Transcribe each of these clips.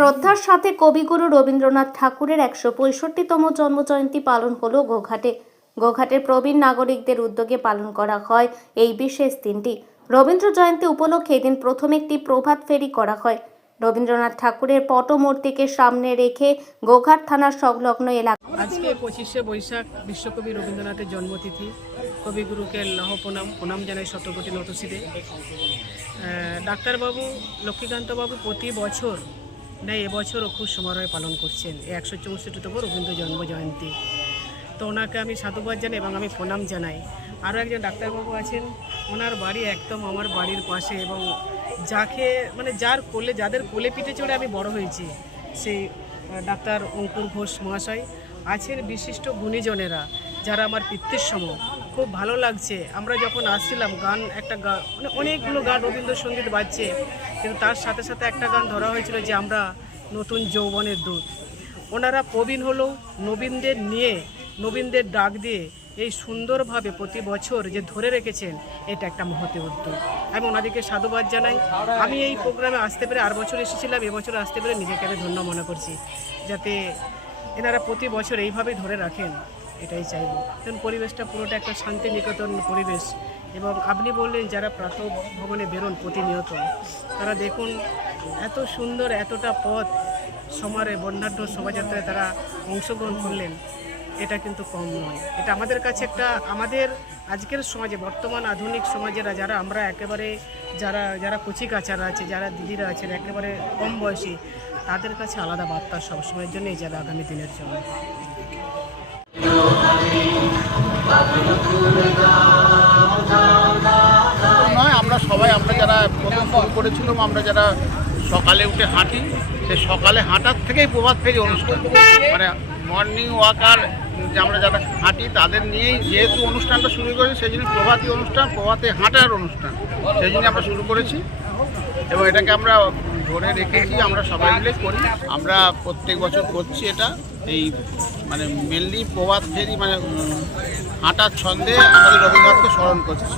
শ্রদ্ধার সাথে কবিগুরু রবীন্দ্রনাথ ঠাকুরের ১৬৫তম জন্মজয়ন্তী পালন হলো গোঘাটে। গোঘাটের প্রবীণ নাগরিকদের উদ্যোগে পালন করা হয় এই বিশেষ দিনটি। রবীন্দ্র জয়ন্তী উপলক্ষে এদিন প্রথম একটি প্রভাত ফেরি করা হয়। রবীন্দ্রনাথ ঠাকুরের পটমূর্তিকে সামনে রেখে গোঘাট থানার সংলগ্ন এলাকা। আজকে ২৫শে বৈশাখ বিশ্বকবি রবীন্দ্রনাথের জন্মতিথি। কবিগুরুকে লহ প্রণাম জানাই শতকোটি নতশিরে। ডাক্তারবাবু লক্ষ্মীকান্তবাবু প্রতি বছর এবছরও খুব সমারোহে পালন করছেন এই ১৬৪তম রবীন্দ্র জন্মজয়ন্তী। তো ওনাকে আমি সাধুবাদ জানাই এবং আমি প্রণাম জানাই। আরও একজন ডাক্তারবাবু আছেন, ওনার বাড়ি একদম আমার বাড়ির পাশে এবং যাদের কোলে পিঠে চড়ে আমি বড় হয়েছি সেই ডাক্তার অঙ্কুর ঘোষ মহাশয় আছেন। বিশিষ্ট গুণীজনেরা যারা আমার পিতৃর সম। খুব ভালো লাগছে। আমরা যখন আসছিলাম অনেকগুলো গান রবীন্দ্রসঙ্গীত বাজছে, কিন্তু তার সাথে সাথে একটা গান ধরা হয়েছিল যে আমরা নতুন যৌবনের দূত। ওনারা প্রবীণ হলেও নবীনদের ডাক দিয়ে এই সুন্দরভাবে প্রতি বছর যে ধরে রেখেছেন, এটা একটা মহতি উদ্যোগ। আমি ওনাদেরকে সাধুবাদ জানাই। আমি এই প্রোগ্রামে আসতে পেরে 8 বছর এসেছিলাম, এবছর আসতে পেরে নিজেকে আমি ধন্য মনে করছি। যাতে এনারা প্রতি বছর এইভাবেই ধরে রাখেন, এটাই চাইব। কারণ পরিবেশটা পুরোটা একটা শান্তি নিকেতন পরিবেশ। এবং আপনি বললেন যারা প্রাতঃভ্রমণে বেরোন প্রতিনিয়ত, তারা দেখুন এত সুন্দর এতটা পথ সমারে বর্ণাঢ্য শোভাযাত্রায় তারা অংশগ্রহণ করলেন, এটা কিন্তু কম নয়। এটা আমাদের কাছে আমাদের আজকের সমাজে, বর্তমান আধুনিক সমাজের যারা আমরা একেবারে যারা কচিকাচারা আছে, যারা দিদিরা আছেন একেবারে কম বয়সী, তাদের কাছে আলাদা বার্তা সবসময়ের জন্য এই যাবে আগামী দিনের জন্য। আমরা যারা প্রথম শুরু করেছিলাম, আমরা যারা সকালে উঠে হাঁটি, সেই সকালে হাঁটার থেকেই প্রভাত ফেরি অনুষ্ঠান, মানে মর্নিং ওয়াকার আমরা যারা হাঁটি তাদের নিয়েই যেহেতু অনুষ্ঠানটা শুরু করেছি, সেই জন্য প্রভাতী অনুষ্ঠান, প্রভাতে হাঁটার অনুষ্ঠান, সেই জন্য আমরা শুরু করেছি এবং এটাকে আমরা ধরে রেখেছি। আমরা সবাই মিলে করি, আমরা প্রত্যেক বছর করছি এটা। এই মানে মেনলি প্রভাত ফেরি, মানে হাঁটার ছন্দে আমাদের রবীন্দ্রনাথকে স্মরণ করছি,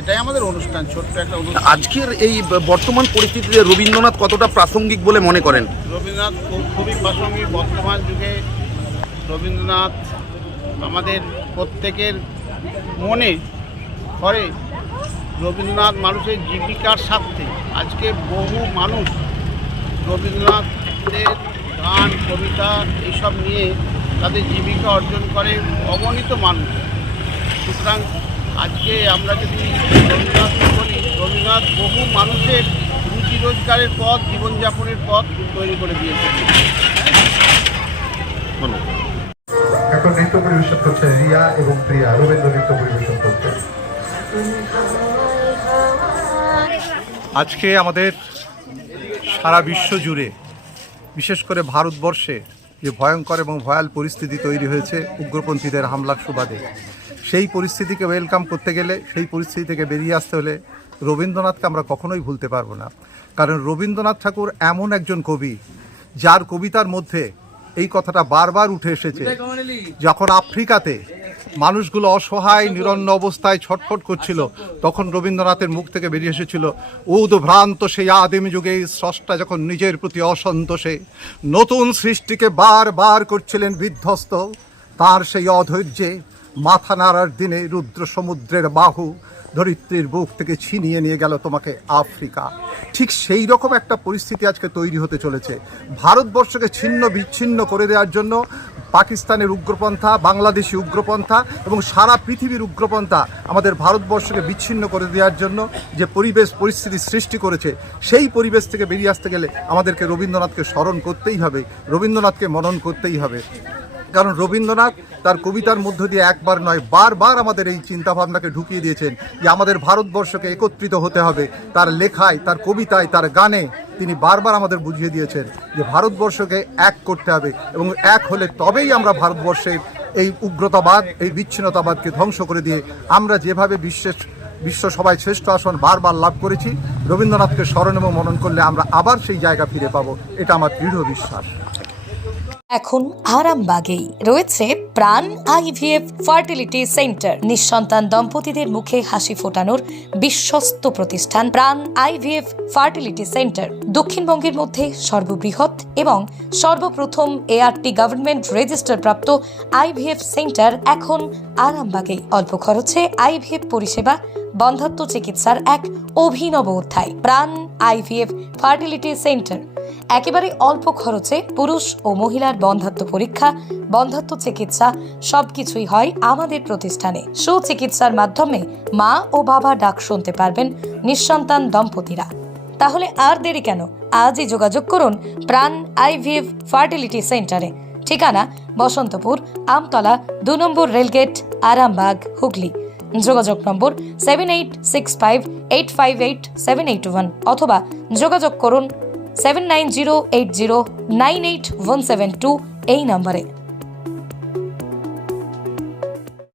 এটাই আমাদের অনুষ্ঠান, ছোট্ট একটা অনুষ্ঠান। আজকের এই বর্তমান পরিস্থিতিতে রবীন্দ্রনাথ কতটা প্রাসঙ্গিক বলে মনে করেন? রবীন্দ্রনাথ খুবই প্রাসঙ্গিক বর্তমান যুগে। রবীন্দ্রনাথ আমাদের প্রত্যেকের মনে ঘরে। রবীন্দ্রনাথ মানুষের জীবিকার স্বার্থে আজকে বহু মানুষ রবীন্দ্রনাথের গান কবিতা এইসব নিয়ে তাদের জীবিকা অর্জন করে অগণিত মানুষ। সুতরাং আজকে আমরা যদি রবীন্দ্রনাথকে বলি, রবীন্দ্রনাথ বহু মানুষের রুজি রোজগারের পথ, জীবনযাপনের পথ তৈরি করে দিয়েছেন। এখন নৃত্য পরিবেশন করছে রিয়া এবং প্রিয়া, রবীন্দ্র নৃত্য পরিবেশন করছে। আজকে আমাদের সারা বিশ্ব জুড়ে, বিশেষ করে ভারতবর্ষে যে ভয়ঙ্কর এবং ভয়াল পরিস্থিতি তৈরি হয়েছে উগ্রপন্থীদের হামলার সুবাদে, সেই পরিস্থিতিকে ওয়েলকাম করতে গেলে, সেই পরিস্থিতি থেকে বেরিয়ে আসতে হলে রবীন্দ্রনাথকে আমরা কখনোই ভুলতে পারবো না। কারণ রবীন্দ্রনাথ ঠাকুর এমন একজন কবি যার কবিতার মধ্যে এই কথাটা বারবার উঠে এসেছে, যখন আফ্রিকাতে মানুষগুলো অসহায় নিরন্ন অবস্থায় ছটফট করছিল, তখন রবীন্দ্রনাথের মুখ থেকে বেরিয়ে এসেছিল, উদ্ভ্রান্ত সেই আদিম যুগে স্রষ্টা যখন নিজের প্রতি অসন্তোষে নতুন সৃষ্টিকে বারবার করছিলেন বিধ্বস্ত, তার সেই অধৈর্যে মাথা নাড়ার দিনে রুদ্র সমুদ্রের বাহু ধরিত্রীর বুক থেকে ছিনিয়ে নিয়ে গেল তোমাকে আফ্রিকা। ঠিক সেই রকম একটা পরিস্থিতি আজকে তৈরি হতে চলেছে। ভারতবর্ষকে ছিন্ন বিচ্ছিন্ন করে দেওয়ার জন্য পাকিস্তানের উগ্রপন্থা, বাংলাদেশি উগ্রপন্থা এবং সারা পৃথিবীর উগ্রপন্থা আমাদের ভারতবর্ষকে বিচ্ছিন্ন করে দেওয়ার জন্য যে পরিস্থিতি সৃষ্টি করেছে, সেই পরিবেশ থেকে বেরিয়ে আসতে গেলে আমাদেরকে রবীন্দ্রনাথকে স্মরণ করতেই হবে, রবীন্দ্রনাথকে মনন করতেই হবে। কারণ রবীন্দ্রনাথ তার কবিতার মধ্য দিয়ে একবার নয় বারবার আমাদের এই চিন্তাভাবনাকে ঢুকিয়ে দিয়েছেন যে আমাদের ভারতবর্ষকে একত্রিত হতে হবে। তার লেখায়, তার কবিতায়, তার গানে তিনি বারবার আমাদের বুঝিয়ে দিয়েছেন যে ভারতবর্ষকে এক করতে হবে এবং এক হলে তবেই আমরা ভারতবর্ষের এই উগ্রতাবাদ, এই বিচ্ছিন্নতাবাদকে ধ্বংস করে দিয়ে আমরা যেভাবে বিশ্ব সভায় শ্রেষ্ঠ আসন বারবার লাভ করেছি, রবীন্দ্রনাথকে স্মরণ এবং মনন করলে আমরা আবার সেই জায়গা ফিরে পাবো, এটা আমার দৃঢ় বিশ্বাস। এখন আরামবাগেই রয়েছে প্রাণ আইভিএফ ফার্টিলিটি সেন্টার, নিঃসন্তান দম্পতিদের মুখে হাসি ফোটানোর বিশ্বস্ত প্রতিষ্ঠান প্রাণ আইভিএফ ফার্টিলিটি সেন্টার দক্ষিণবঙ্গের মধ্যে সর্ববৃহৎ এবং সর্বপ্রথম এআরটি গভর্নমেন্ট রেজিস্টার প্রাপ্ত আইভিএফ সেন্টার এখন আরামবাগে। অল্প খরচে আইভিএফ পরিষেবা, বন্ধ্যাত্ব চিকিৎসার এক অভিনব অধ্যায়। প্রাণ আইভিএফ ফার্টিলিটি সেন্টার একেবারে অল্প খরচে পুরুষ ও মহিলার বন্ধ্যাত্ব পরীক্ষা, বন্ধ্যাত্ব চিকিৎসা সবকিছুই হয় আমাদের প্রতিষ্ঠানে। সুচিকিৎসার মাধ্যমে মা ও বাবা ডাক শুনতে পারবেন নিঃসন্তান দম্পতিরা। তাহলে আর দেরি কেন? আজই যোগাযোগ করুন প্রাণ আইভিএফ ফার্টিলিটি সেন্টারে। ঠিকানা বসন্তপুর, আমতলা, 2 নম্বর রেলগেট, আরামবাগ, হুগলি। যোগাযোগ নম্বর 7865858781 অথবা যোগাযোগ করুন 7908098172 এই নম্বরে।